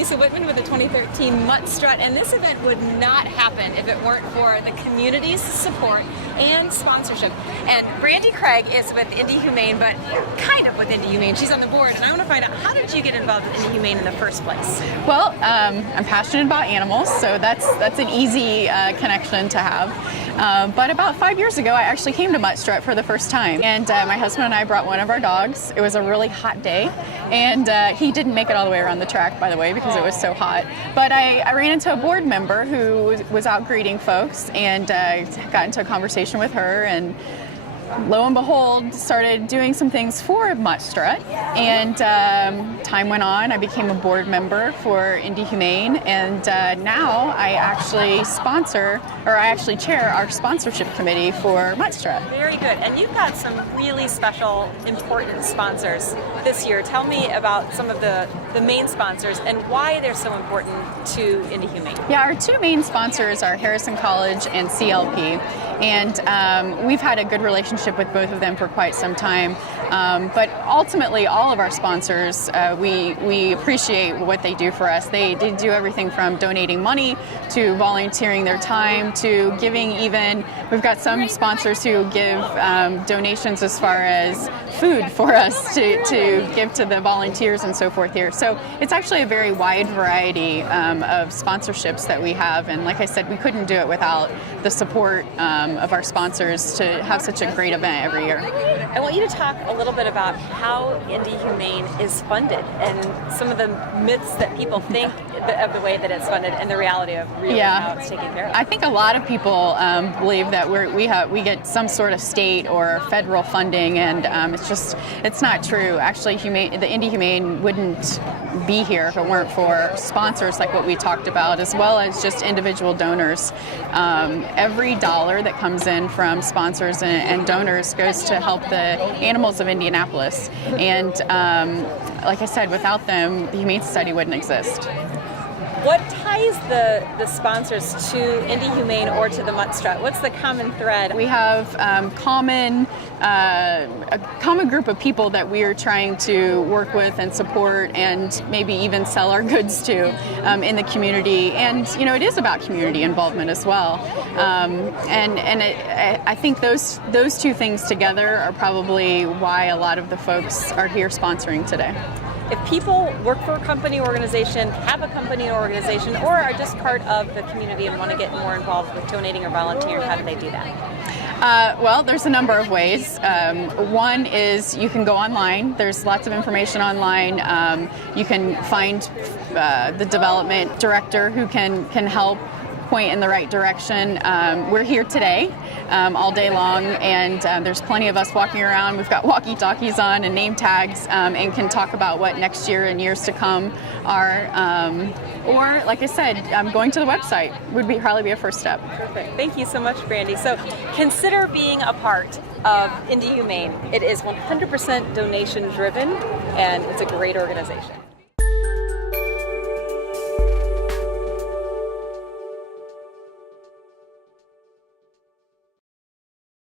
Lisa Whitman with the 2013 Mutt Strut, and this event would not happen if it weren't for the community's support and sponsorship. And Brandi Craig is with IndyHumane, but kind of with IndyHumane. She's on the board, and I want to find out, how did you get involved with IndyHumane in the first place? Well, I'm passionate about animals, so that's an easy connection to have. But about 5 years ago, I actually came to Mutt Strut for the first time, and my husband and I brought one of our dogs. It was a really hot day, and he didn't make it all the way around the track, by the way, because it was so hot. But I ran into a board member who was out greeting folks, and got into a conversation with her, and lo and behold, started doing some things for Mutt Strut, and time went on. I became a board member for IndyHumane, and now I actually chair our sponsorship committee for Mutt Strut. Very good. And you've got some really special, important sponsors this year. Tell me about some of the main sponsors and why they're so important to IndyHumane. Yeah, our two main sponsors are Harrison College and CLP, and we've had a good relationship with both of them for quite some time. But ultimately, all of our sponsors, we appreciate what they do for us. They do everything from donating money to volunteering their time to giving even. We've got some sponsors who give donations as far as food for us to give to the volunteers and so forth here. So it's actually a very wide variety of sponsorships that we have. And like I said, we couldn't do it without the support of our sponsors to have such a great event every year. I want you to talk a little bit about how IndyHumane is funded and some of the myths that people think of the way that it's funded and the reality of really how it's taken care of. I think a lot of people believe that we get some sort of state or federal funding, and it's not true. Actually, the IndyHumane wouldn't be here if it weren't for sponsors like what we talked about, as well as just individual donors. Every dollar that comes in from sponsors and donors goes to help the animals of Indianapolis. And like I said, without them, the Humane Society wouldn't exist. What ties the sponsors to IndyHumane or to the Mutt Strut? What's the common thread? We have a common group of people that we are trying to work with and support and maybe even sell our goods to in the community. And it is about community involvement as well. I think those two things together are probably why a lot of the folks are here sponsoring today. If people work for a company or organization, have a company or organization, or are just part of the community and want to get more involved with donating or volunteering, how do they do that? Well, there's a number of ways. One is you can go online. There's lots of information online. You can find the development director who can help point in the right direction. We're here today all day long, and there's plenty of us walking around. We've got walkie-talkies on and name tags, and can talk about what next year and years to come are. Or, like I said, going to the website would probably be a first step. Perfect. Thank you so much, Brandi. So consider being a part of IndyHumane. It is 100% donation driven, and it's a great organization.